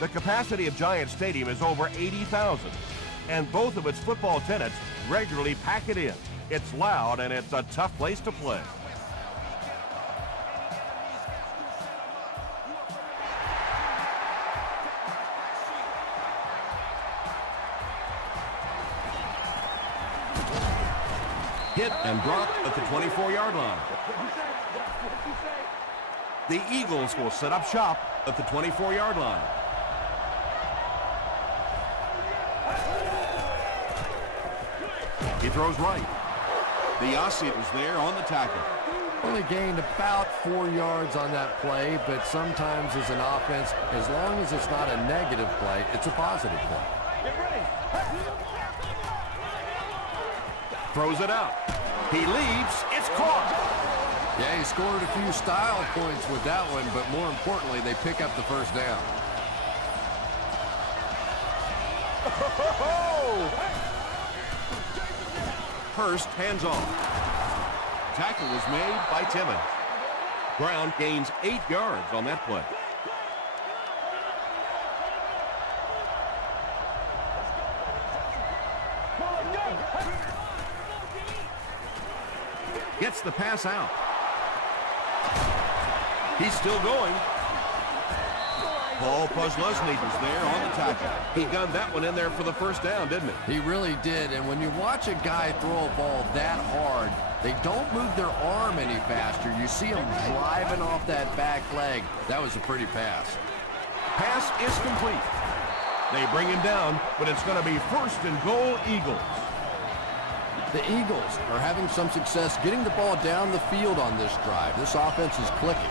The capacity of Giant Stadium is over 80,000, and both of its football tenants regularly pack it in. It's loud and it's a tough place to play. Hit and drop at the 24-yard line. The Eagles will set up shop at the 24-yard line. He throws right. The Aussie was there on the tackle. Only gained about 4 yards on that play, but sometimes as an offense, as long as it's not a negative play, it's a positive play. Throws it out. He leaps. It's caught. Yeah, he scored a few style points with that one, but more importantly, they pick up the first down. Hurst hands off. Tackle was made by Timmons. Brown gains 8 yards on that play. Gets the pass out. He's still going. Paul Posluszny was there on the tackle. He gunned that one in there for the first down, didn't he? He really did, and when you watch a guy throw a ball that hard, they don't move their arm any faster. You see them driving off that back leg. That was a pretty pass. Pass is complete. They bring him down, but it's going to be 1st and goal, Eagles. The Eagles are having some success getting the ball down the field on this drive. This offense is clicking.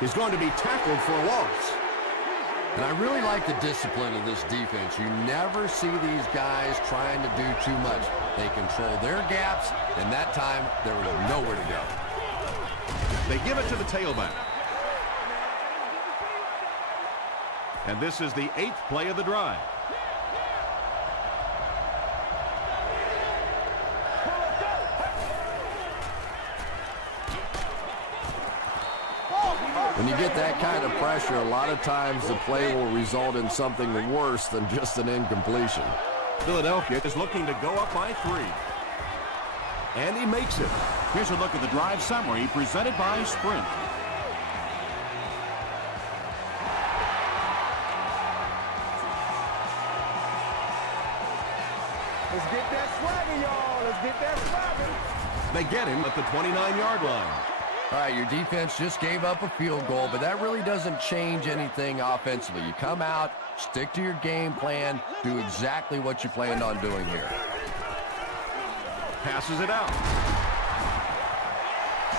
He's going to be tackled for a loss. And I really like the discipline of this defense. You never see these guys trying to do too much. They control their gaps, and that time there was nowhere to go. They give it to the tailback. And this is the 8th play of the drive. When you get that kind of pressure, a lot of times the play will result in something worse than just an incompletion. Philadelphia is looking to go up by 3. And he makes it. Here's a look at the drive summary presented by Sprint. Let's get that swagger, y'all. Let's get that swagger. They get him at the 29-yard line. All right, your defense just gave up a field goal, but that really doesn't change anything offensively. You come out, stick to your game plan, do exactly what you planned on doing here. Passes it out.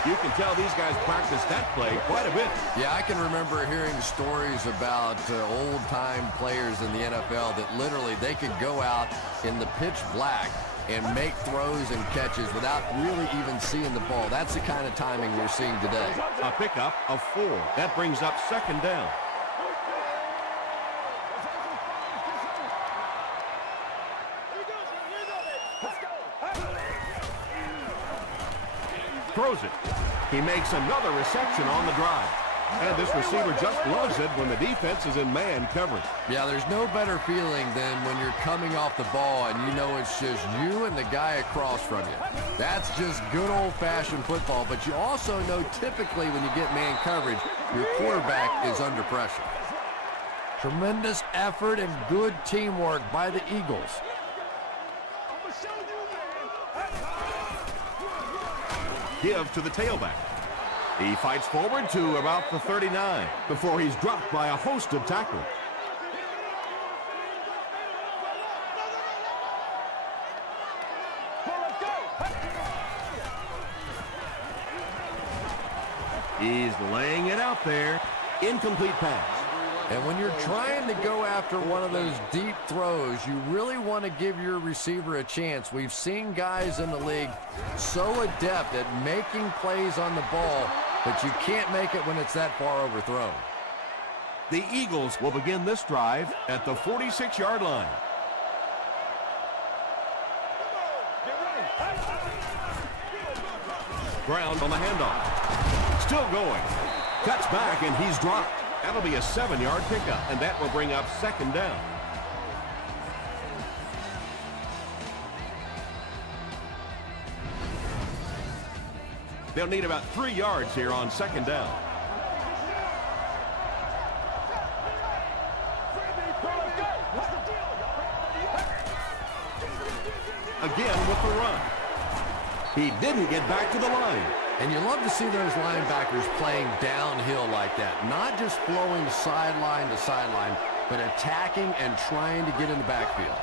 You can tell these guys practice that play quite a bit. Yeah, I can remember hearing stories about old-time players in the NFL that literally they could go out in the pitch black and make throws and catches without really even seeing the ball. That's the kind of timing we're seeing today. A pickup of 4. That brings up 2nd down. Throws it. He makes another reception on the drive. And this receiver just loves it when the defense is in man coverage. Yeah, there's no better feeling than when you're coming off the ball and you know it's just you and the guy across from you. That's just good old-fashioned football, but you also know typically when you get man coverage, your quarterback is under pressure. Tremendous effort and good teamwork by the Eagles. Give to the tailback. He fights forward to about the 39 before he's dropped by a host of tacklers. He's laying it out there. Incomplete pass. And when you're trying to go after one of those deep throws, you really want to give your receiver a chance. We've seen guys in the league so adept at making plays on the ball, but you can't make it when it's that far overthrown. The Eagles will begin this drive at the 46-yard line. Ground on the handoff. Still going. Cuts back, and he's dropped. That'll be a 7-yard pickup, and that will bring up 2nd down. They'll need about 3 yards here on 2nd down. Again with the run. He didn't get back to the line. And you love to see those linebackers playing downhill like that. Not just flowing sideline to sideline, but attacking and trying to get in the backfield.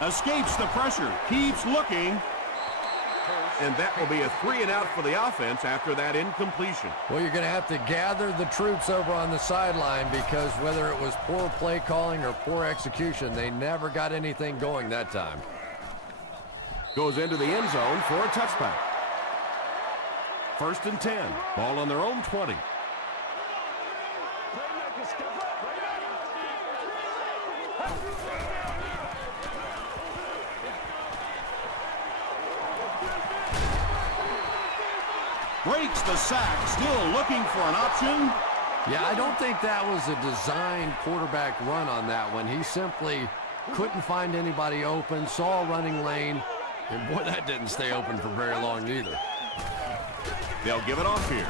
Escapes the pressure. Keeps looking. And that will be a 3-and-out for the offense after that incompletion. Well, you're going to have to gather the troops over on the sideline because whether it was poor play calling or poor execution, they never got anything going that time. Goes into the end zone for a touchback. 1st and 10. Ball on their own 20. Breaks the sack, still looking for an option. Yeah, I don't think that was a designed quarterback run on that one. He simply couldn't find anybody open, saw a running lane, and boy, that didn't stay open for very long either. They'll give it off here.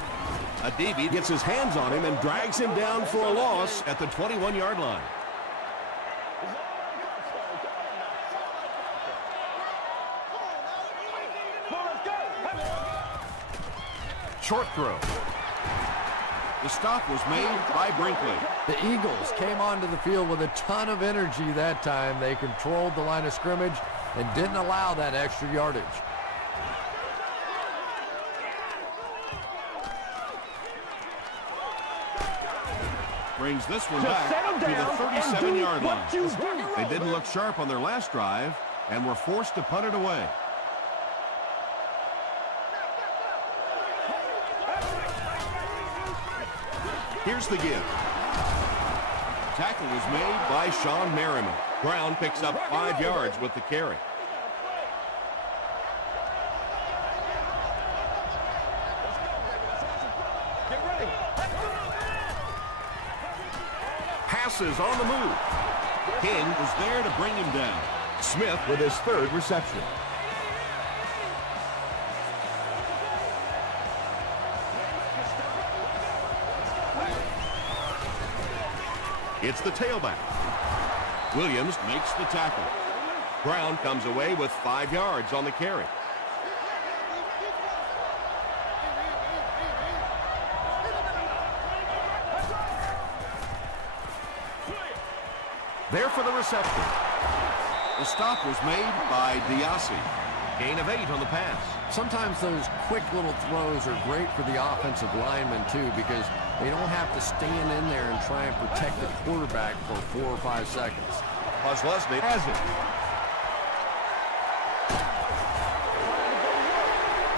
Adibi gets his hands on him and drags him down for a loss at the 21-yard line. Short throw. The stop was made by Brinkley. The Eagles came onto the field with a ton of energy that time. They controlled the line of scrimmage and didn't allow that extra yardage. Brings this one back to the 37-yard line. They didn't look sharp on their last drive and were forced to punt it away. Here's the give. Tackle was made by Sean Merriman. Brown picks up 5 yards with the carry. Passes on the move. King was there to bring him down. Smith with his 3rd reception. It's the tailback. Williams makes the tackle. Brown comes away with 5 yards on the carry. There for the reception. The stop was made by Diassi. Gain of 8 on the pass. Sometimes those quick little throws are great for the offensive linemen, too, because they don't have to stand in there and try and protect the quarterback for 4 or 5 seconds. Leslie has it.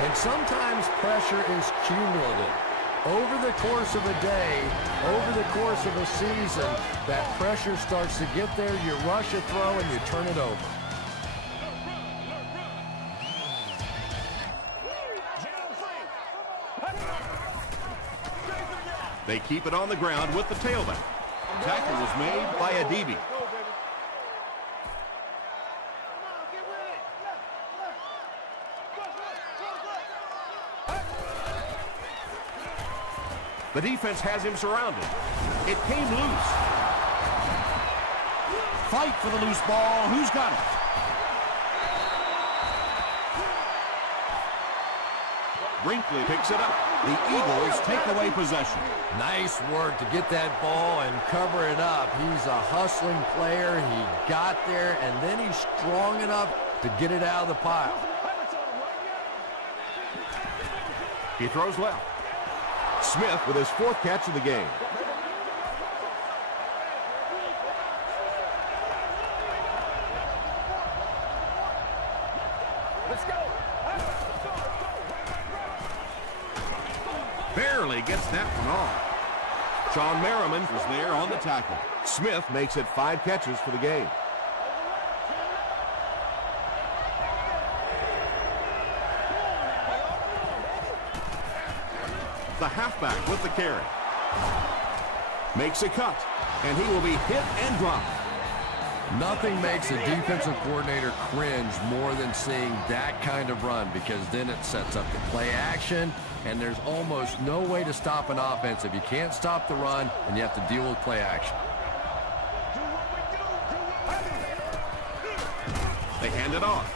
And sometimes pressure is cumulative. Over the course of a day, over the course of a season, that pressure starts to get there, you rush a throw, and you turn it over. They keep it on the ground with the tailback. Tackle was made by Adibi. The defense has him surrounded. It came loose. Fight for the loose ball. Who's got it? Brinkley picks it up. The Eagles take away possession. Nice work to get that ball and cover it up. He's a hustling player. He got there, and then he's strong enough to get it out of the pile. He throws left. Smith with his 4th catch of the game. Let's go. Barely gets that one off. Sean Merriman was there on the tackle. Smith makes it 5 catches for the game. The halfback with the carry. Makes a cut, and he will be hit and dropped. Nothing makes a defensive coordinator cringe more than seeing that kind of run, because then it sets up the play action, and there's almost no way to stop an offense if you can't stop the run and you have to deal with play action. They hand it off,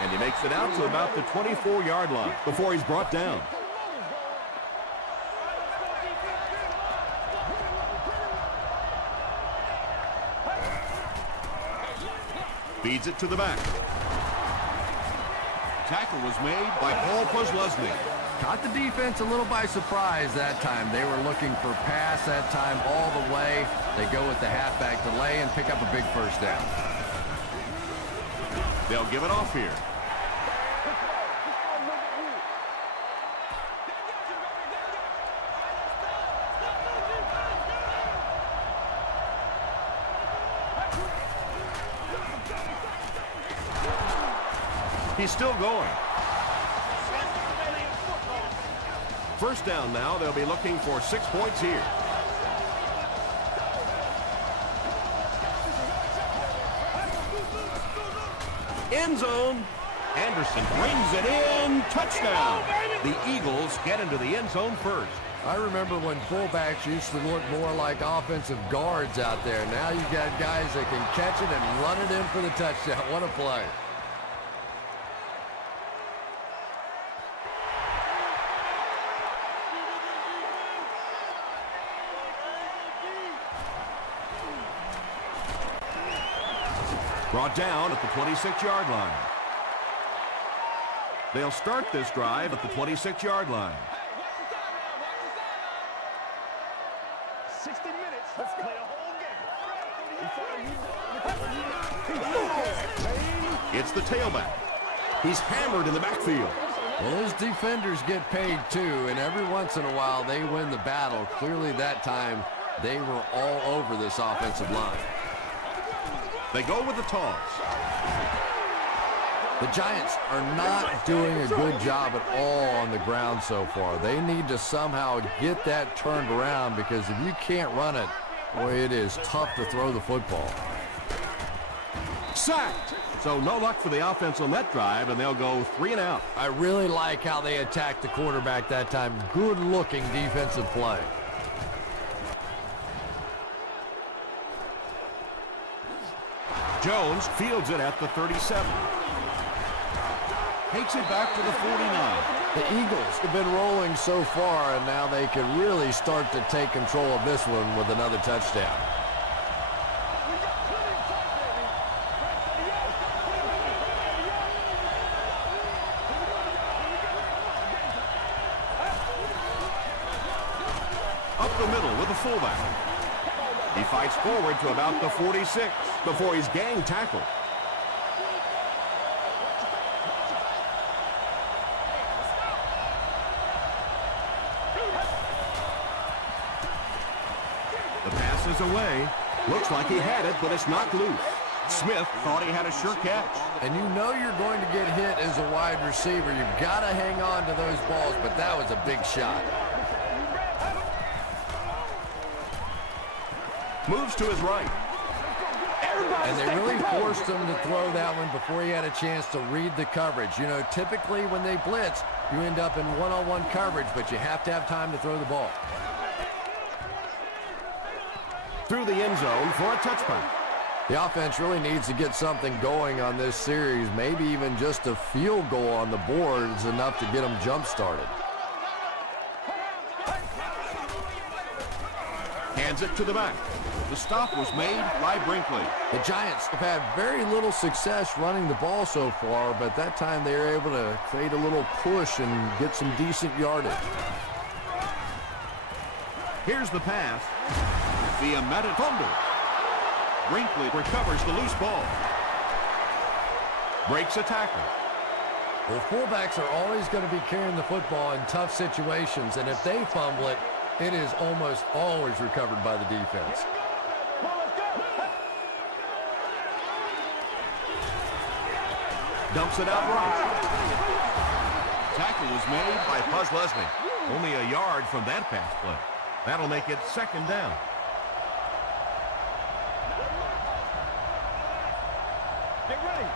and he makes it out to about the 24-yard line before he's brought down. Feeds it to the back. Tackle was made by Paul Posluszny. Caught the defense a little by surprise that time. They were looking for pass that time all the way. They go with the halfback delay and pick up a big first down. They'll give it off here. He's still going. First down now. They'll be looking for 6 points here. End zone. Anderson brings it in. Touchdown. The Eagles get into the end zone first. I remember when fullbacks used to look more like offensive guards out there. Now you've got guys that can catch it and run it in for the touchdown. What a play. Brought down at the 26-yard line. They'll start this drive at the 26-yard line. 60 minutes. Let's play a whole game. It's the tailback. He's hammered in the backfield. Well, his defenders get paid too, and every once in a while they win the battle. Clearly that time they were all over this offensive line. They go with the toss. The Giants are not doing a good job at all on the ground so far. They need to somehow get that turned around, because if you can't run it, boy, it is tough to throw the football. Sacked. So no luck for the offense on that drive, and they'll go 3 and out. I really like how they attacked the quarterback that time. Good-looking defensive play. Jones fields it at the 37. Takes it back to the 49. The Eagles have been rolling so far, and now they can really start to take control of this one with another touchdown. Up the middle with the fullback. He fights forward to about the 46 before he's gang tackled. The pass is away. Looks like he had it, but it's knocked loose. Smith thought he had a sure catch. And you know you're going to get hit as a wide receiver. You've got to hang on to those balls, but that was a big shot. Moves to his right. And they really forced him to throw that one before he had a chance to read the coverage. You know, typically when they blitz, you end up in one-on-one coverage, but you have to have time to throw the ball. Through the end zone for a touchback. The offense really needs to get something going on this series. Maybe even just a field goal on the board is enough to get them jump-started. Hands it to the back. The stop was made by Brinkley. The Giants have had very little success running the ball so far, but that time they were able to create a little push and get some decent yardage. Here's the pass. The Ahmed fumble. Brinkley recovers the loose ball. Breaks a tackle. Well, fullbacks are always going to be carrying the football in tough situations, and if they fumble it, It is almost always recovered by the defense. Dumps it out right. Tackle was made by Buzz Leslie. Only a yard from that pass play. That'll make it second down. Get ready.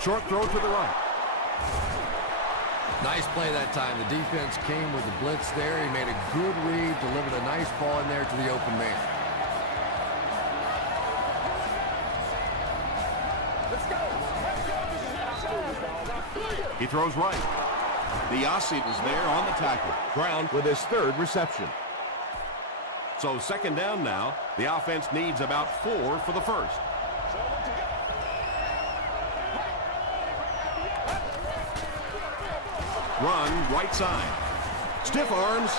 Short throw to the right. Nice play that time. The defense came with the blitz there. He made a good read, delivered a nice ball in there to the open man. Let's go. He throws right. Diassi was there on the tackle. Brown with his third reception. So second down now. The offense needs about 4 for the first. Run right side. Stiff arms,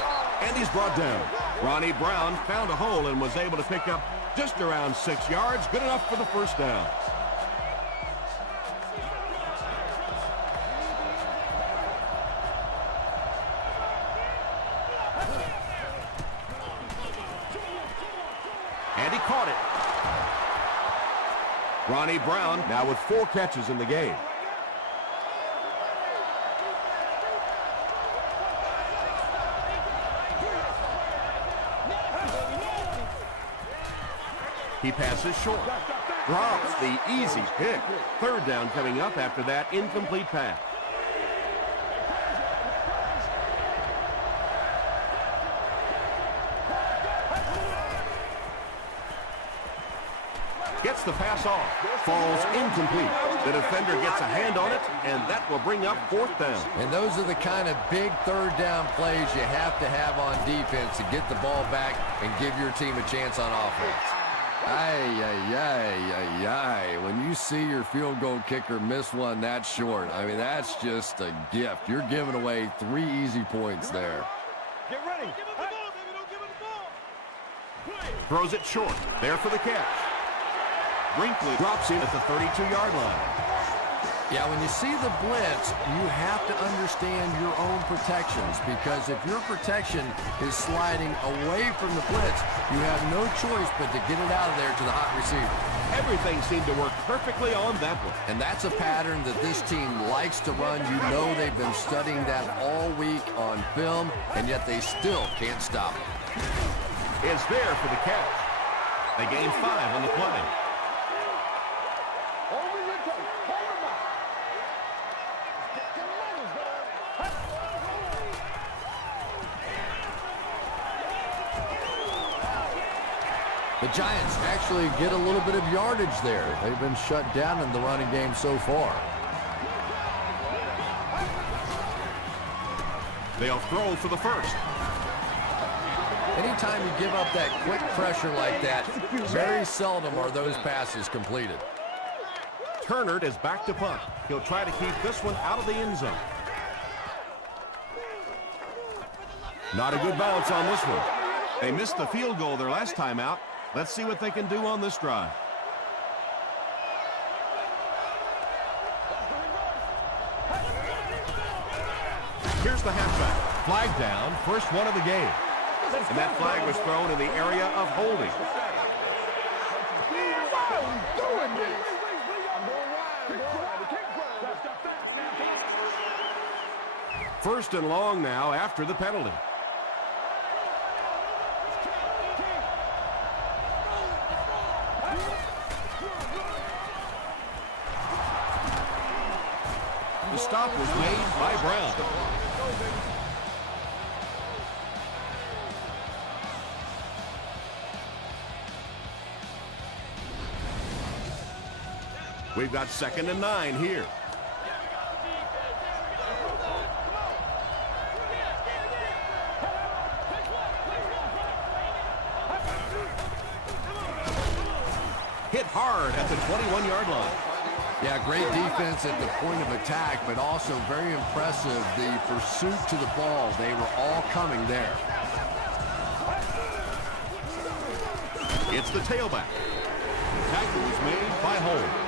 and he's brought down. Ronnie Brown found a hole and was able to pick up just around 6 yards. Good enough for the first down. And he caught it. Ronnie Brown now with 4 catches in the game. He passes short. Drops the easy pick. Third down coming up after that incomplete pass. Gets the pass off. Falls incomplete. The defender gets a hand on it, and that will bring up fourth down. And those are the kind of big third down plays you have to have on defense to get the ball back and give your team a chance on offense. When you see your field goal kicker miss one that short, I mean, that's just a gift. You're giving away 3 easy points there. Get ready. Throws it short. There for the catch. Brinkley drops in at the 32-yard line. Yeah, when you see the blitz, you have to understand your own protections, because if your protection is sliding away from the blitz, you have no choice but to get it out of there to the hot receiver. Everything seemed to work perfectly on that one. And that's a pattern that this team likes to run. You know they've been studying that all week on film, and yet they still can't stop it. Is there for the catch. They gain 5 on the play. The Giants actually get a little bit of yardage there. They've been shut down in the running game so far. They'll throw for the first. Anytime you give up that quick pressure like that, very seldom are those passes completed. Turner is back to punt. He'll try to keep this one out of the end zone. Not a good bounce on this one. They missed the field goal their last time out. Let's see what they can do on this drive. Here's the halfback. Flag down, first one of the game. And that flag was thrown in the area of holding. First and long now after the penalty. The stop was made by Brown. We've got 2nd and 9 here. Hit hard at the 21-yard line. Yeah, great defense at the point of attack, but also very impressive, the pursuit to the ball. They were all coming there. It's the tailback. Tackle is made by Holmes.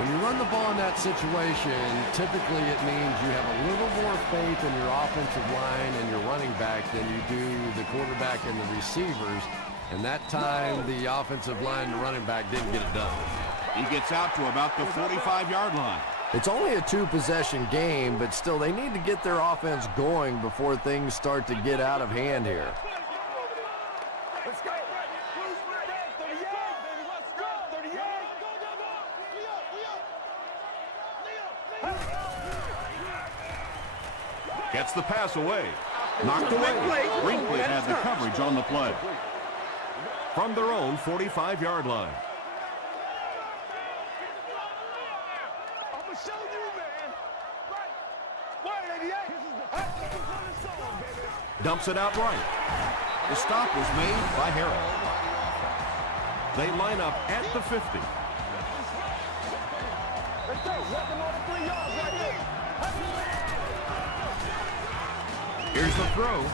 When you run the ball in that situation, typically it means you have a little more more faith in your offensive line and your running back than you do the quarterback and the receivers. And that time, the offensive line and the running back didn't get it done. He gets out to about the 45-yard line. It's only a two-possession game, but still, they need to get their offense going before things start to get out of hand here. Let's go. 38, baby. Let's go. 38. Gets the pass away. Knocked away. Brinkley had the coverage on the play. From their own 45-yard line. I'm going to show you, man. Right. 88. Dumps it out right. The stop was made by Harrell. They line up at the 50. Let's go. Let them on the 3 yards right there. Here's the throw.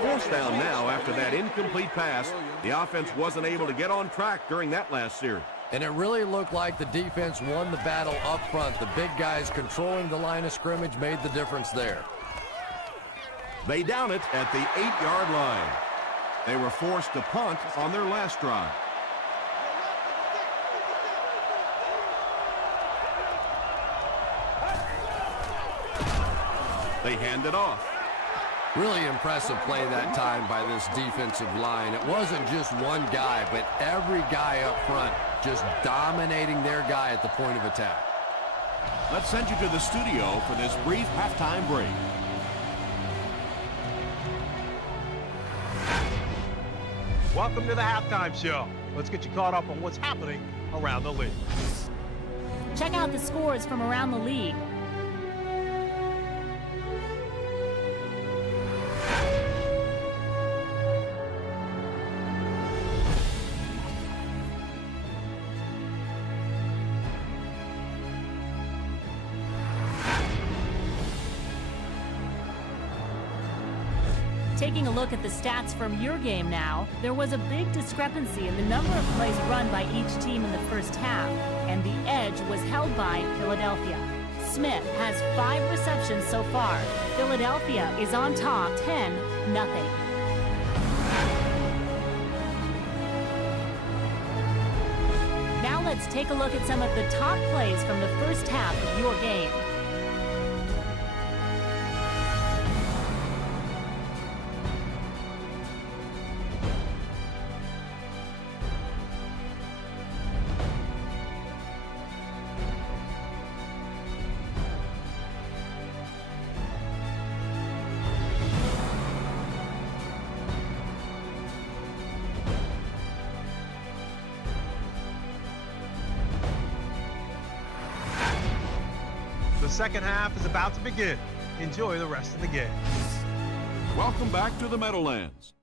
Forced down now after that incomplete pass. The offense wasn't able to get on track during that last series. And it really looked like the defense won the battle up front. The big guys controlling the line of scrimmage made the difference there. They down it at the 8-yard line. They were forced to punt on their last drive. They hand it off. Really impressive play that time by this defensive line. It wasn't just one guy, but every guy up front just dominating their guy at the point of attack. Let's send you to the studio for this brief halftime break. Welcome to the halftime show. Let's get you caught up on what's happening around the league. Check out the scores from around the league. Taking a look at the stats from your game now, there was a big discrepancy in the number of plays run by each team in the first half, and the edge was held by Philadelphia. Smith has 5 receptions so far. Philadelphia is on top 10-0. Now let's take a look at some of the top plays from the first half of your game. The second half is about to begin. Enjoy the rest of the game. Welcome back to the Meadowlands.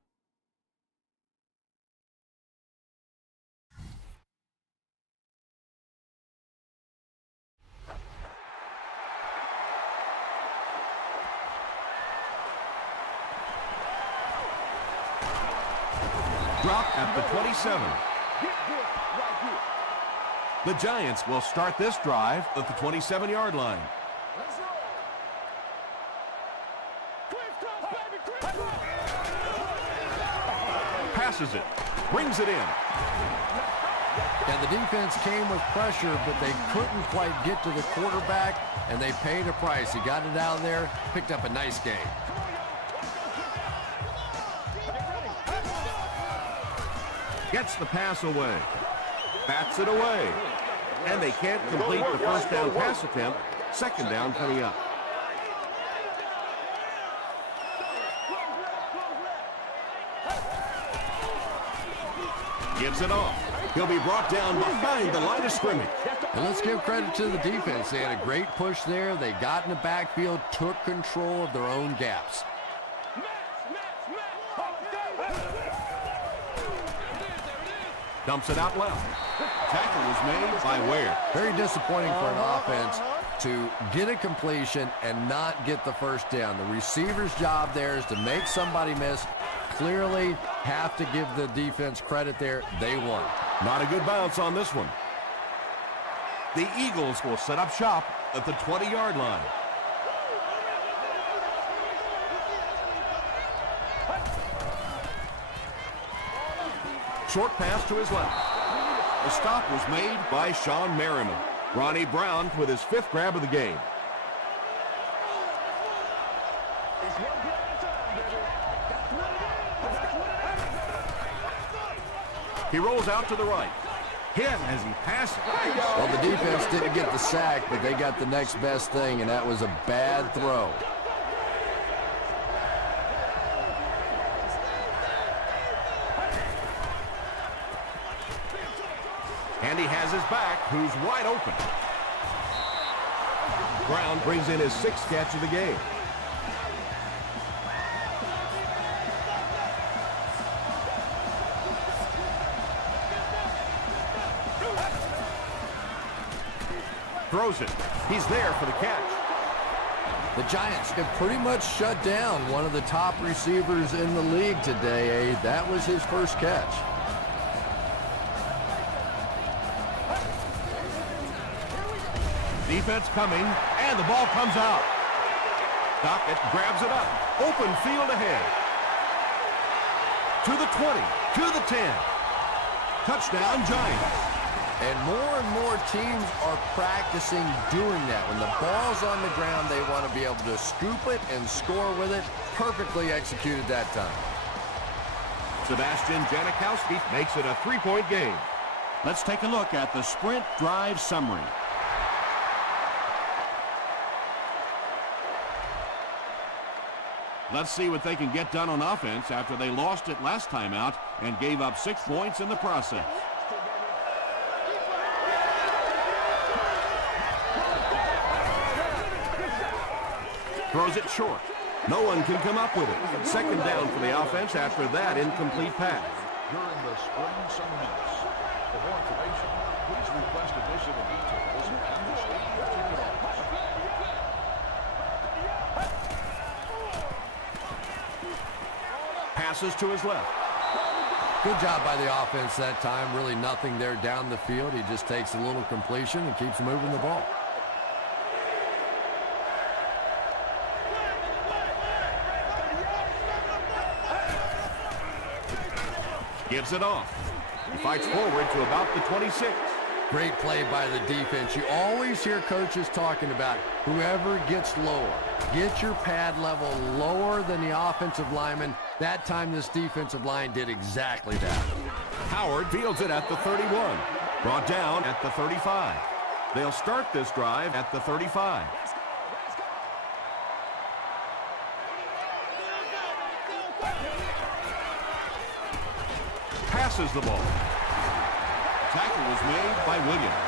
Drop at the 27. The Giants will start this drive at the 27-yard line. Passes it. Brings it in. Yeah, the defense came with pressure, but they couldn't quite get to the quarterback, and they paid a price. He got it out there, picked up a nice gain. Gets the pass away. Bats it away. And they can't complete the first down pass attempt. Second down coming up. Gives it off. He'll be brought down behind the line of scrimmage. And let's give credit to the defense. They had a great push there. They got in the backfield, took control of their own gaps. Dumps it out left. Tackle was made by Ware. Very disappointing for an offense to get a completion and not get the first down. The receiver's job there is to make somebody miss. Clearly have to give the defense credit there. They won. Not a good bounce on this one. The Eagles will set up shop at the 20-yard line. Short pass to his left. The stop was made by Sean Merriman. Ronnie Brown with his 5th grab of the game. He rolls out to the right. Hit as he passes. Well, the defense didn't get the sack, but they got the next best thing, and that was a bad throw. And he has his back, who's wide open. Brown brings in his 6th catch of the game. Throws it. He's there for the catch. The Giants have pretty much shut down one of the top receivers in the league today. That was his first catch. Defense coming, and the ball comes out. Dockett grabs it up. Open field ahead. To the 20, to the 10. Touchdown, Giants. And more teams are practicing doing that. When the ball's on the ground, they want to be able to scoop it and score with it. Perfectly executed that time. Sebastian Janikowski makes it a 3-point game. Let's take a look at the sprint drive summary. Let's see what they can get done on offense after they lost it last time out and gave up 6 points in the process. Throws it short. No one can come up with it. 2nd down for the offense after that incomplete pass. During the spring summer months. For more information, please request additional details and the stadium ticket office. Passes to his left. Good job by the offense that time. Really nothing there down the field. He just takes a little completion and keeps moving the ball. Gives it off. He fights forward to about the 26. Great play by the defense. You always hear coaches talking about whoever gets lower. Get your pad level lower than the offensive lineman. That time this defensive line did exactly that. Howard fields it at the 31. Brought down at the 35. They'll start this drive at the 35. Passes the ball. Tackle was made by Williams.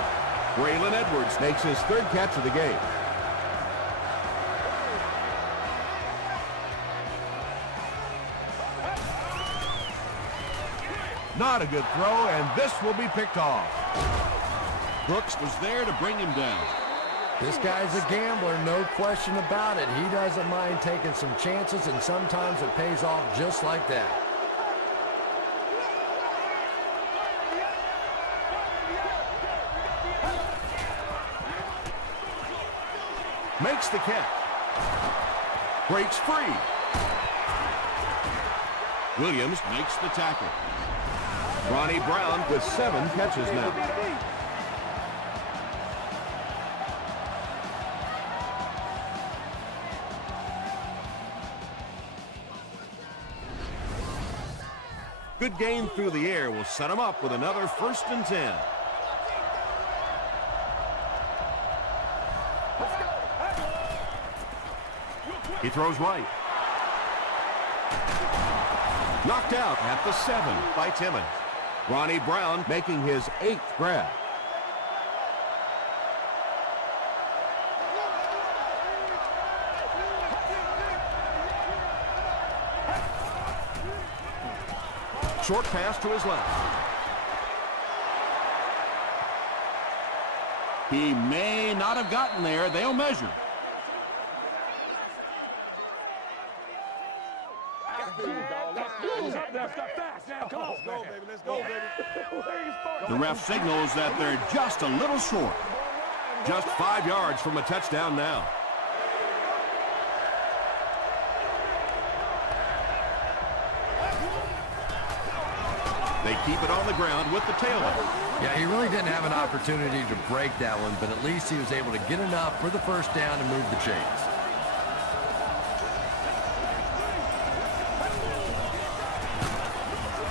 Braylon Edwards makes his 3rd catch of the game. Not a good throw, and this will be picked off. Brooks was there to bring him down. This guy's a gambler, no question about it. He doesn't mind taking some chances, and sometimes it pays off just like that. Makes the catch. Breaks free. Williams makes the tackle. Ronnie Brown with 7 catches now. Good gain through the air will set him up with another 1st and 10. He throws right. Knocked out at the 7 by Timmons. Ronnie Brown making his 8th grab. Short pass to his left. He may not have gotten there. They'll measure. The ref signals that they're just a little short. Just 5 yards from a touchdown now. They keep it on the ground with the tailback. Yeah, he really didn't have an opportunity to break that one, but at least he was able to get enough for the first down and move the chains.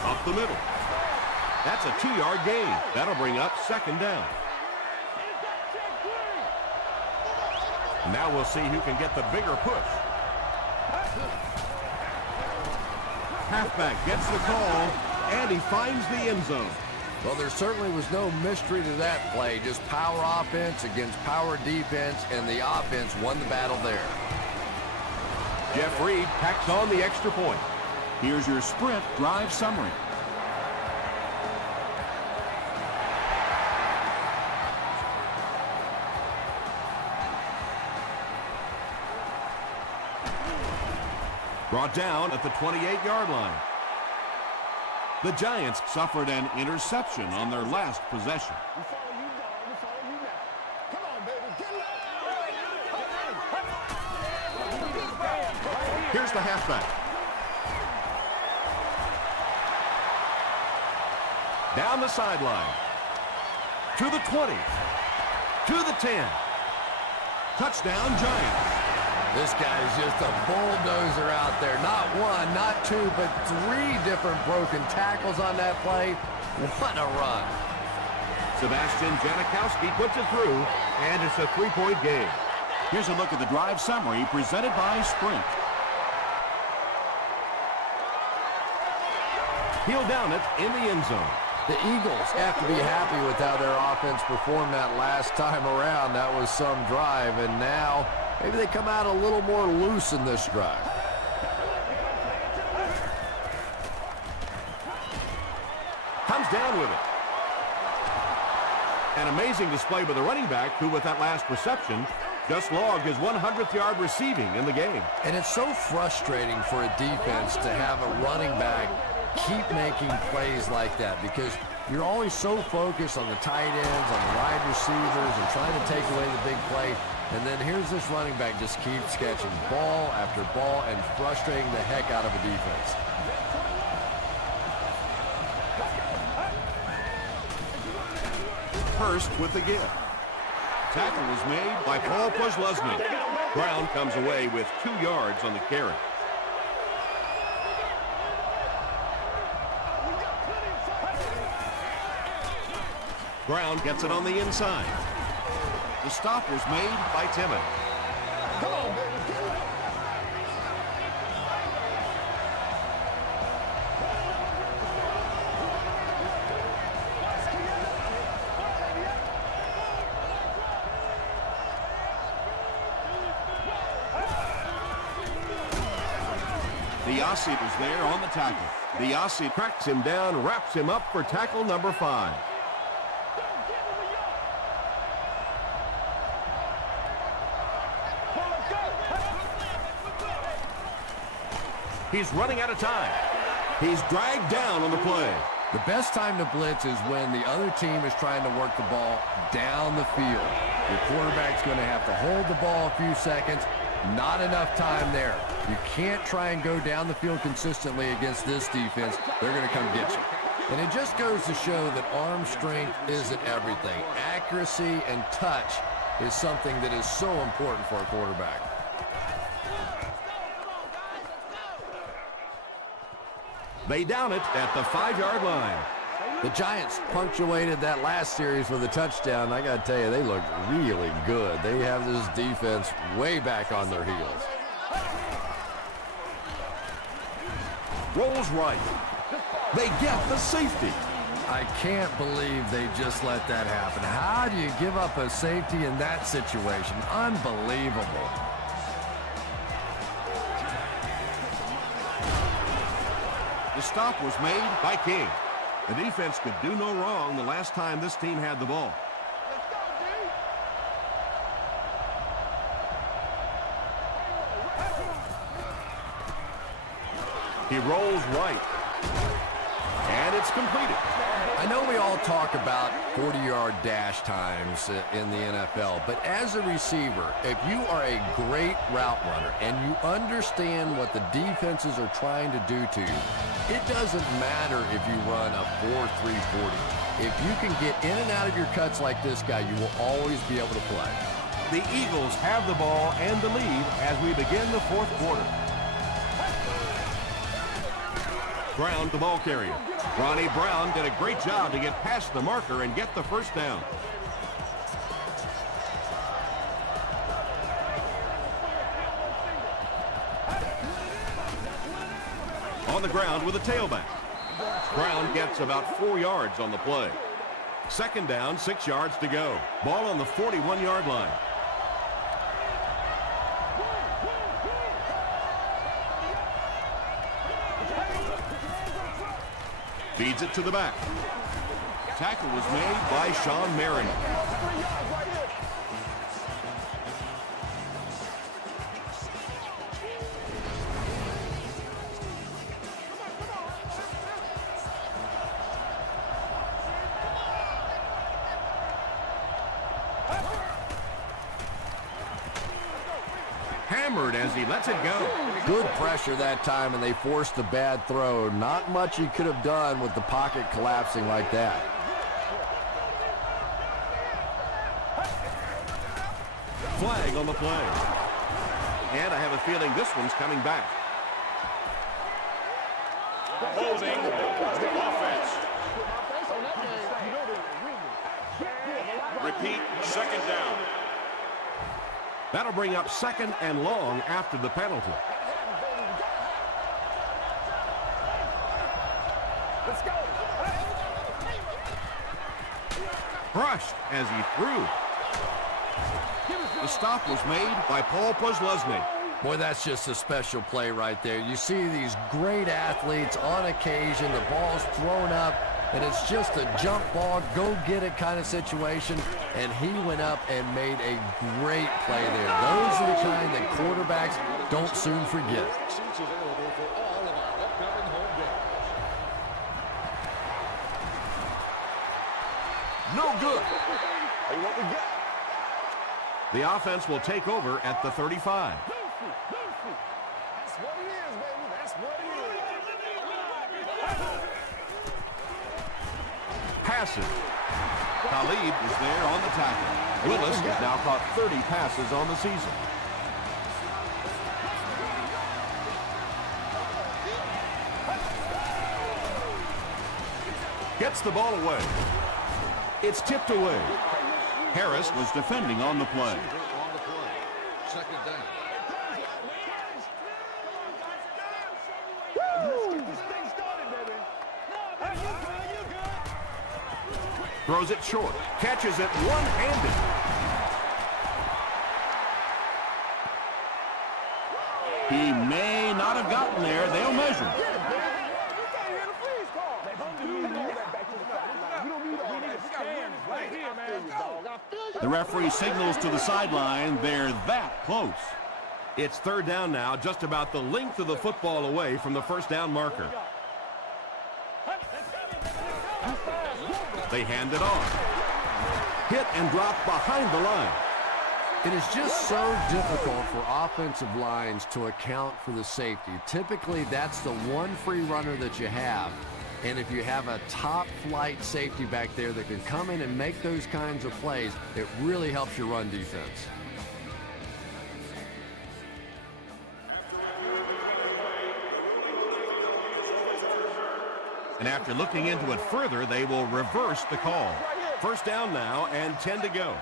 Up the middle. That's a 2-yard gain. That'll bring up second down. Now we'll see who can get the bigger push. Halfback gets the call, and he finds the end zone. Well, there certainly was no mystery to that play. Just power offense against power defense, and the offense won the battle there. Jeff Reed packs on the extra point. Here's your sprint drive summary. Brought down at the 28-yard line. The Giants suffered an interception on their last possession. We follow you, dog. We follow you now. Come on, baby. Get up. Here's the halfback. Down the sideline. To the 20. To the 10. Touchdown, Giants. This guy is just a bulldozer out there. Not one, not two, but 3 different broken tackles on that play. What a run. Sebastian Janikowski puts it through, and it's a 3-point game. Here's a look at the drive summary presented by Sprint. He'll down it in the end zone. The Eagles have to be happy with how their offense performed that last time around. That was some drive, and now maybe they come out a little more loose in this drive. Comes down with it. An amazing display by the running back, who with that last reception just logged his 100th yard receiving in the game. And it's so frustrating for a defense to have a running back keep making plays like that, because you're always so focused on the tight ends, on the wide receivers, and trying to take away the big play. And then here's this running back just keeps catching ball after ball and frustrating the heck out of a defense. Hurst with the give. Tackle is made by Paul Posluszny. Brown comes away with 2 yards on the carry. Brown gets it on the inside. The stop was made by Timmons. Come on, baby. Get up. The Aussie was there on the tackle. The Aussie cracks him down, wraps him up for tackle number 5. He's running out of time. He's dragged down on the play. The best time to blitz is when the other team is trying to work the ball down the field. Your quarterback's going to have to hold the ball a few seconds. Not enough time there. You can't try and go down the field consistently against this defense. They're going to come get you. And it just goes to show that arm strength isn't everything. Accuracy and touch is something that is so important for a quarterback. They down it at the 5-yard line. The Giants punctuated that last series with a touchdown. I got to tell you, they look really good. They have this defense way back on their heels. Rolls right. They get the safety. I can't believe they just let that happen. How do you give up a safety in that situation? Unbelievable. The stop was made by King. The defense could do no wrong the last time this team had the ball. He rolls right. And it's completed. I know we all talk about 40-yard dash times in the NFL, but as a receiver, if you are a great route runner and you understand what the defenses are trying to do to you, it doesn't matter if you run a 4.340. If you can get in and out of your cuts like this guy, you will always be able to play. The Eagles have the ball and the lead as we begin the fourth quarter. Brown, the ball carrier. Ronnie Brown did a great job to get past the marker and get the first down. On the ground with a tailback. Brown gets about 4 yards on the play. Second down, 6 yards to go. Ball on the 41-yard line. Feeds it to the back. Tackle was made by Sean Marion. Hammered as he lets it go. Good pressure that time, and they forced a bad throw. Not much he could have done with the pocket collapsing like that. Flag on the play. And I have a feeling this one's coming back. Holding the offense. Repeat, second down. That'll bring up second and long after the penalty. Let's go. Brushed as he threw. The stop was made by Paul Posluszny. Boy, that's just a special play right there. You see these great athletes on occasion, the ball's thrown up, and it's just a jump ball, go get it kind of situation, and he went up and made a great play there. Those are the kind that quarterbacks don't soon forget. Seats available for all of our upcoming home games. No good. Hey, what we got? The offense will take over at the 35. That's what it is, baby. That's what it is. Passes. Khalid is there on the tackle. Willis has now caught 30 passes on the season. Gets the ball away. It's tipped away. Harris was defending on the play. On the play. Second down. Throws it short. Catches it one-handed. He may not have gotten there. They'll measure. The referee signals to the sideline. They're that close. It's third down now, just about the length of the football away from the first down marker. They hand it off. Hit and drop behind the line. It is just so difficult for offensive lines to account for the safety. Typically, that's the one free runner that you have. And if you have a top-flight safety back there that can come in and make those kinds of plays, it really helps your run defense. And after looking into it further, they will reverse the call. First down now and 10 to go.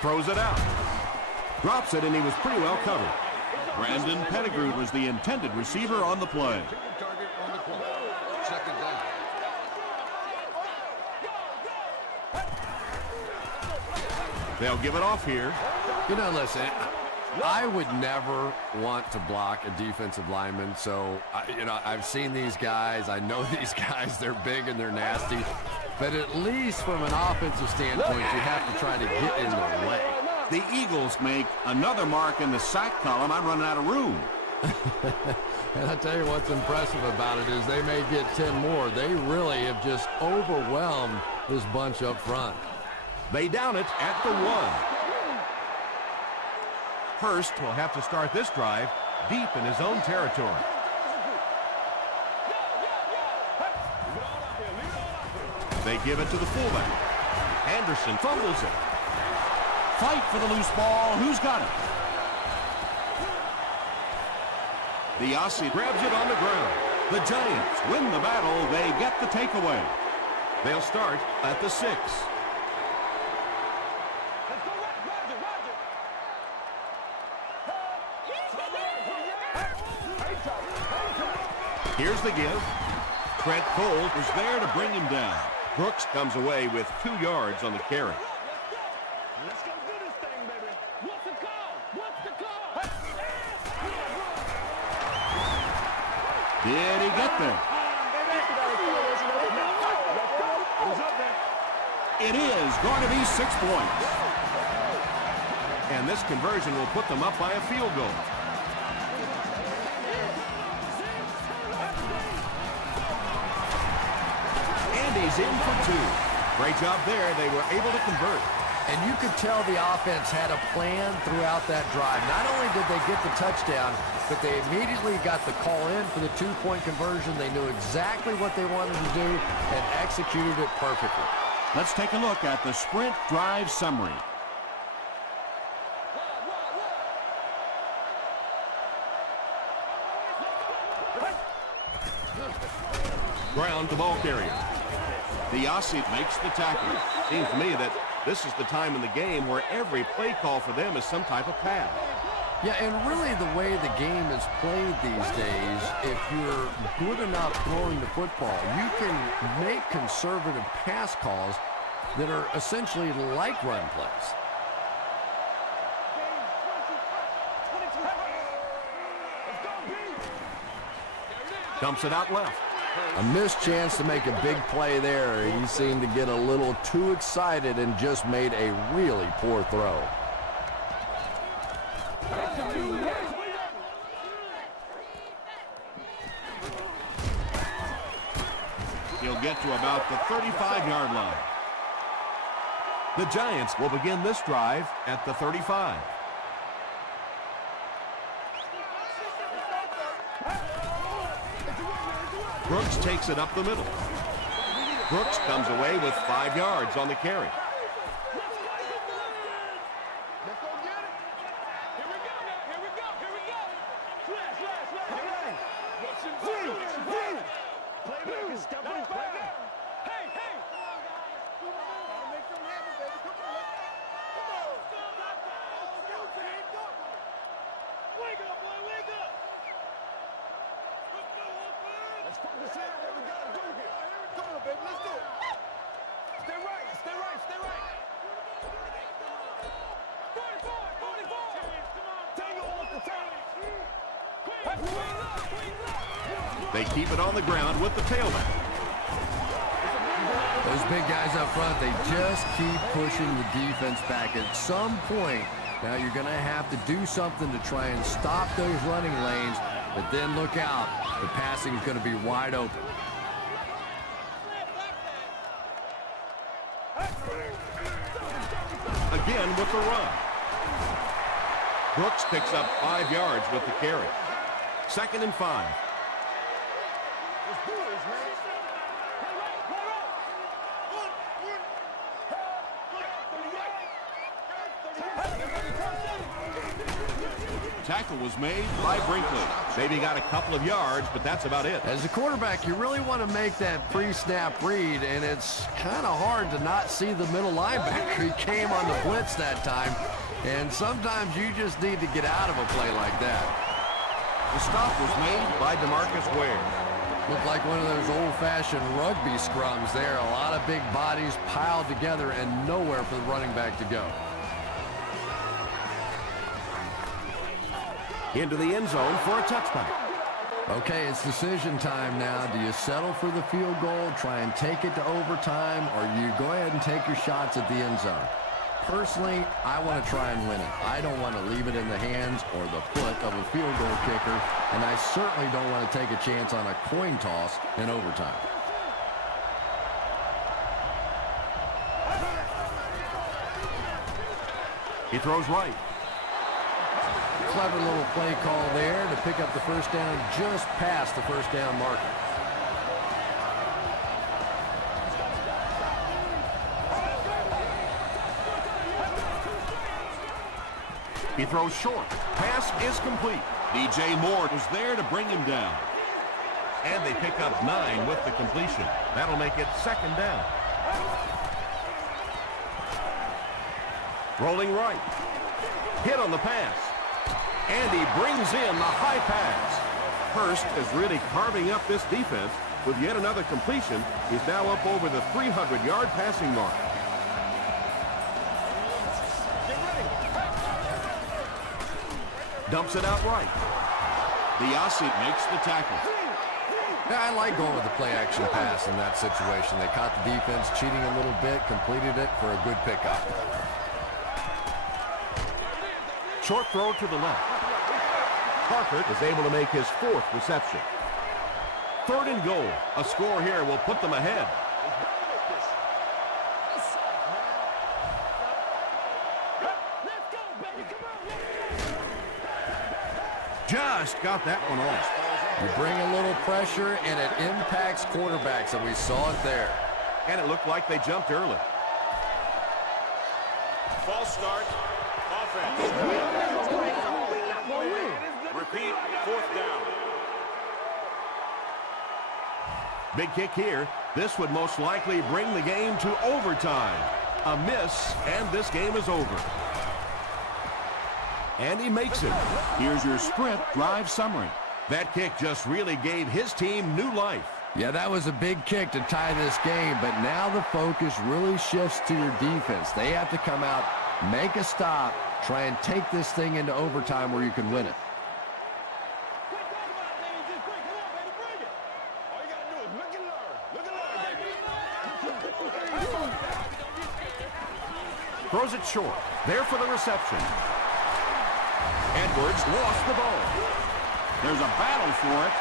Throws it out. Drops it, and he was pretty well covered. Brandon Pettigrew was the intended receiver on the play. Target on the play. Second down. They'll give it off here. You know, listen, I would never want to block a defensive lineman. So, I've seen these guys. I know these guys. They're big and they're nasty. But at least from an offensive standpoint, you have to try to get in their way. The Eagles make another mark in the sack column. I'm running out of room. And I tell you what's impressive about it is they may get 10 more. They really have just overwhelmed this bunch up front. They down it at the 1. Hurst will have to start this drive deep in his own territory. They give it to the fullback. Anderson fumbles it. Fight for the loose ball. Who's got it? The Aussie grabs it on the ground. The Giants win the battle. They get the takeaway. They'll start at the 6. Here's the give. Trent Cole was there to bring him down. Brooks comes away with 2 yards on the carry. Let's go do this thing, baby. What's the call? What's the call? Did he get there? It is going to be 6 points. And this conversion will put them up by a field goal. He's in for 2. Great job there. They were able to convert. And you could tell the offense had a plan throughout that drive. Not only did they get the touchdown, but they immediately got the call in for the 2-point conversion. They knew exactly what they wanted to do and executed it perfectly. Let's take a look at the sprint drive summary. Ground to ball carrier. The Aussie makes the tackle. Seems to me that this is the time in the game where every play call for them is some type of pass. Yeah, and really the way the game is played these days, if you're good enough throwing the football, you can make conservative pass calls that are essentially like run plays. Dumps it out left. A missed chance to make a big play there. He seemed to get a little too excited and just made a really poor throw. He'll get to about the 35-yard line. The Giants will begin this drive at the 35. Brooks takes it up the middle. Brooks comes away with 5 yards on the carry. Let's go get it. Here we go now. Here we go. Here we go. Flash. Playback is stepping. Hey. Gotta make something happen, baby. Come on. Wake up, boy. Wake up. Let's focus in on what we gotta do here. Come on, baby. Let's do it. Stay right. 44. Take off the time. They keep it on the ground with the tailback. Those big guys up front, they just keep pushing the defense back. At some point, now you're going to have to do something to try and stop those running lanes, but then look out. The passing is going to be wide open. Again with the run. Brooks picks up 5 yards with the carry. 2nd and 5. Let's do this, man. Tackle was made by Brinkley. Maybe got a couple of yards, but that's about it. As a quarterback, you really want to make that pre-snap read, and it's kind of hard to not see the middle linebacker. He came on the blitz that time, and sometimes you just need to get out of a play like that. The stop was made by DeMarcus Ware. Looked like one of those old-fashioned rugby scrums there. A lot of big bodies piled together and nowhere for the running back to go. Into the end zone for a touchback. Okay, it's decision time now. Do you settle for the field goal, try and take it to overtime, or you go ahead and take your shots at the end zone? personally, I want to try and win it. I don't want to leave it in the hands or the foot of a field goal kicker, and I certainly don't want to take a chance on a coin toss in overtime. He throws right. Clever little play call there to pick up the first down just past the first down marker. He throws short. Pass is complete. DJ Moore was there to bring him down. And they pick up 9 with the completion. That'll make it second down. Rolling right. Hit on the pass. And he brings in the high pass. Hurst is really carving up this defense with yet another completion. He's now up over the 300-yard passing mark. Dumps it out right. Biasi makes the tackle. Yeah, I like going with the play-action pass in that situation. They caught the defense cheating a little bit, completed it for a good pickup. Short throw to the left. Parker is able to make his 4th reception. 3rd and goal. A score here will put them ahead. Just got that one off. You bring a little pressure, and it impacts quarterbacks, and we saw it there. And it looked like they jumped early. False start. Offense. Repeat. 4th down. Big kick here. This would most likely bring the game to overtime. A miss, and this game is over. And he makes it. Here's your sprint drive summary. That kick just really gave his team new life. Yeah, that was a big kick to tie this game, but now the focus really shifts to your defense. They have to come out, make a stop, try and take this thing into overtime where you can win it. Throws it short. There for the reception. Edwards lost the ball. There's a battle for it.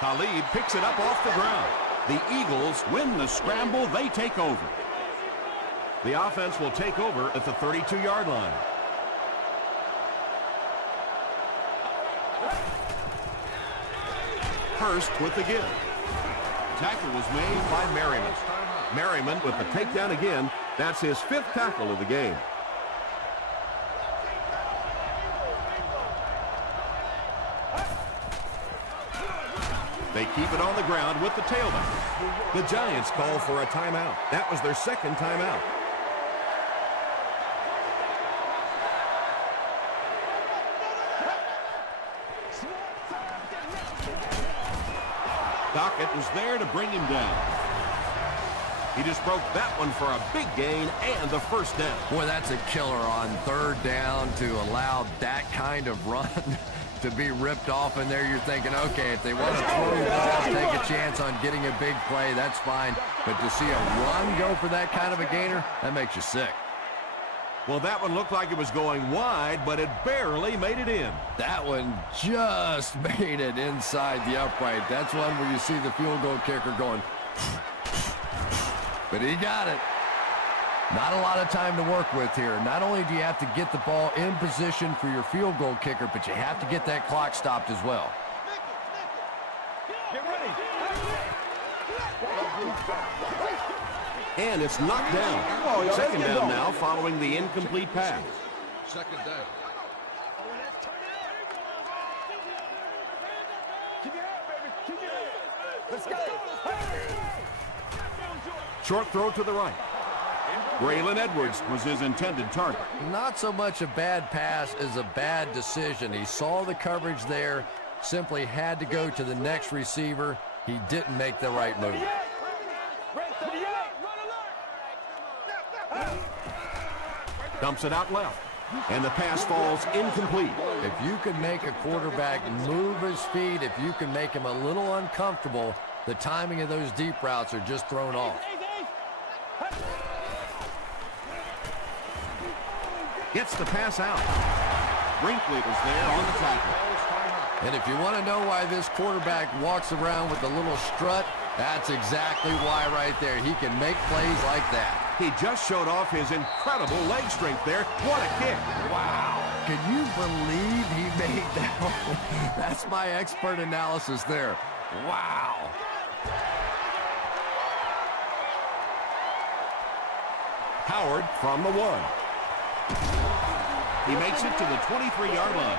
Khalid picks it up off the ground. The Eagles win the scramble. They take over. The offense will take over at the 32-yard line. Hurst with the give. Tackle was made by Merriman. Merriman with the takedown again. That's his 5th tackle of the game. They keep it on the ground with the tailback. The Giants call for a timeout. That was their 2nd timeout. Dockett was there to bring him down. He just broke that one for a big gain and the first down. Boy, that's a killer on 3rd down to allow that kind of run to be ripped off in there. You're thinking, okay, if they want to throw the ball, take a chance on getting a big play, that's fine. But to see a run go for that kind of a gainer, that makes you sick. Well, that one looked like it was going wide, but it barely made it in. That one just made it inside the upright. That's one where you see the field goal kicker going, but he got it. Not a lot of time to work with here. Not only do you have to get the ball in position for your field goal kicker, but you have to get that clock stopped as well. Get ready. And it's knocked down. 2nd down now following the incomplete pass. 2nd down. Keep your head, baby. Keep your head. Let's go. Short throw to the right. Braylon Edwards was his intended target. Not so much a bad pass as a bad decision. He saw the coverage there, simply had to go to the next receiver. He didn't make the right move. Dumps it out left. And the pass falls incomplete. If you can make a quarterback move his feet, if you can make him a little uncomfortable, The timing of those deep routes are just thrown off. Gets the pass out. Brinkley was there on the tackle. And if you want to know why this quarterback walks around with a little strut, that's exactly why right there. He can make plays like that. He just showed off his incredible leg strength there. What a kick. Wow. Can you believe he made that? That's my expert analysis there. Wow. Howard from the 1. He makes it to the 23-yard line.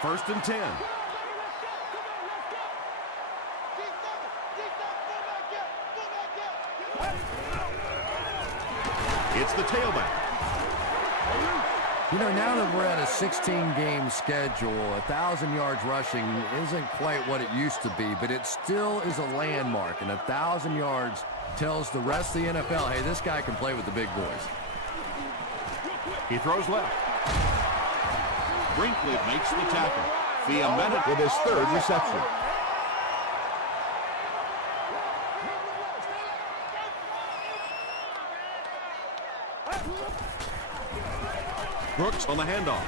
1st and 10. It's the tailback. You know, now that we're at a 16-game schedule, 1,000 yards rushing isn't quite what it used to be, but it still is a landmark, and 1,000 yards tells the rest of the NFL, hey, this guy can play with the big boys. He throws left. Brinkley makes the tackle. Fiametta with his 3rd reception. Brooks on the handoff.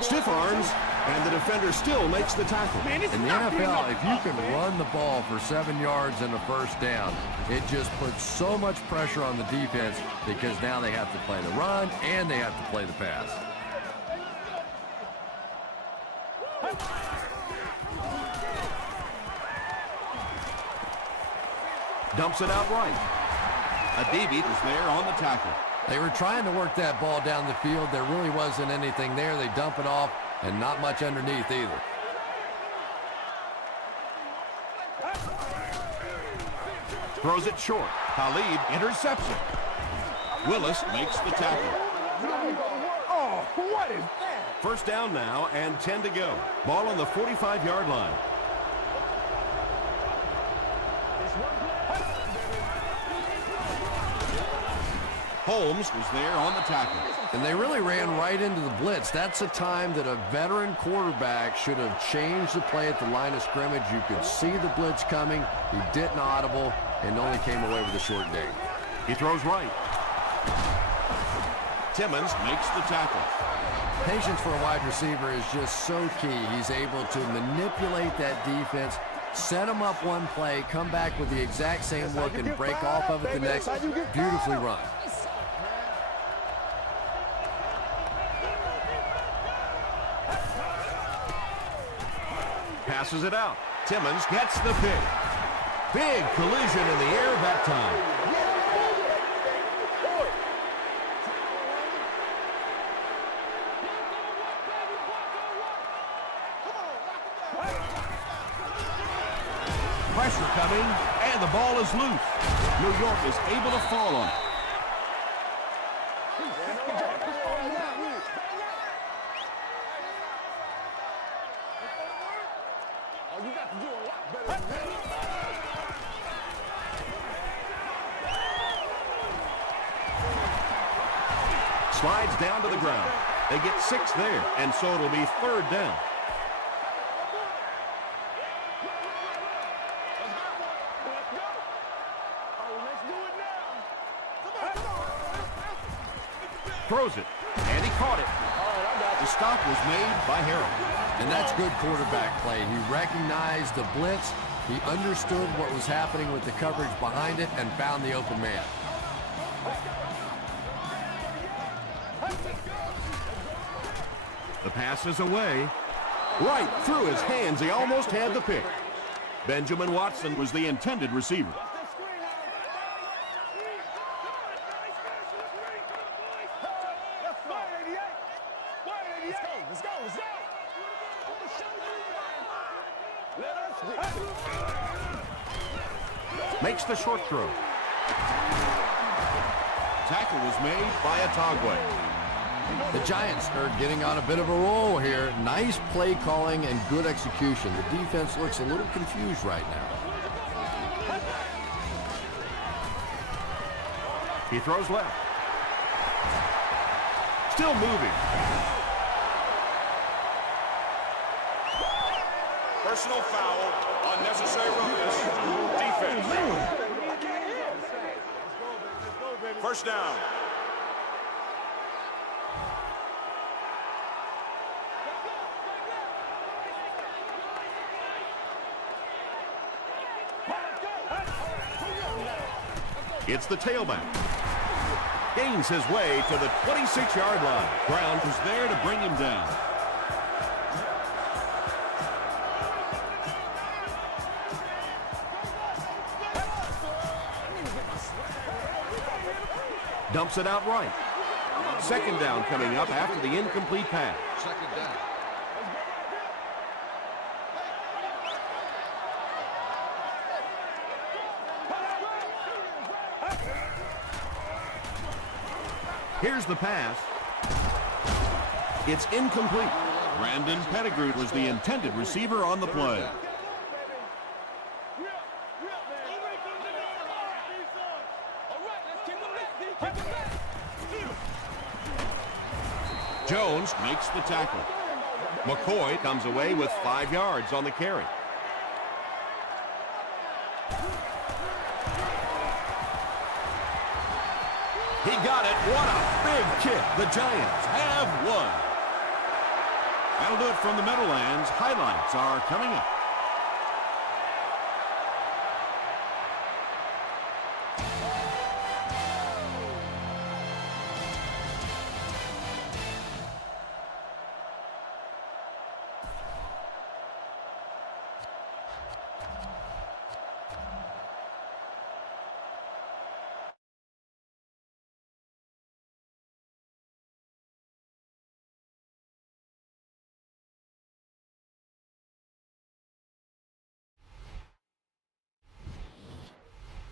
Stiff arms, and the defender still makes the tackle. In the NFL, if you can run the ball for 7 yards and a 1st down, it just puts so much pressure on the defense because now they have to play the run and they have to play the pass. Dumps it out right. Adibi is there on the tackle. They were trying to work that ball down the field. There really wasn't anything there. They dump it off, and not much underneath either. Throws it short. Khalid interception. Willis makes the tackle. Oh, what is that? 1st down now and 10 to go. Ball on the 45-yard line. Holmes was there on the tackle. And they really ran right into the blitz. That's a time that a veteran quarterback should have changed the play at the line of scrimmage. You could see the blitz coming. He didn't audible and only came away with a short gain. He throws right. Timmons makes the tackle. Patience for a wide receiver is just so key. He's able to manipulate that defense, set him up one play, come back with the exact same look, and break off of it the next. Beautifully run. Passes it out. Timmons gets the pick. Big collision in the air that time. Pressure coming, and the ball is loose. New York is able to fall on it. Slides down to the ground. They get 6 there, and so it'll be 3rd down. Throws it, and he caught it. The stop was made by Harrell. And that's good quarterback play. He recognized the blitz. He understood what was happening with the coverage behind it and found the open man. The pass is away. Right through his hands. He almost had the pick. Benjamin Watson was the intended receiver. Makes the short throw. Tackle was made by Atagwe. The Giants are getting on a bit of a roll here. Nice play calling and good execution. The defense looks a little confused right now. He throws left. Still moving. Personal foul, unnecessary roughness, defense. First down. It's the tailback. Gains his way to the 26-yard line. Brown was there to bring him down. Dumps it out right. Second down coming up after the incomplete pass. Second down. Here's the pass. It's incomplete. Brandon Pettigrew was the intended receiver on the play. Jones makes the tackle. McCoy comes away with 5 yards on the carry. He got it. What a big kick. The Giants have won. That'll do it from the Meadowlands. Highlights are coming up.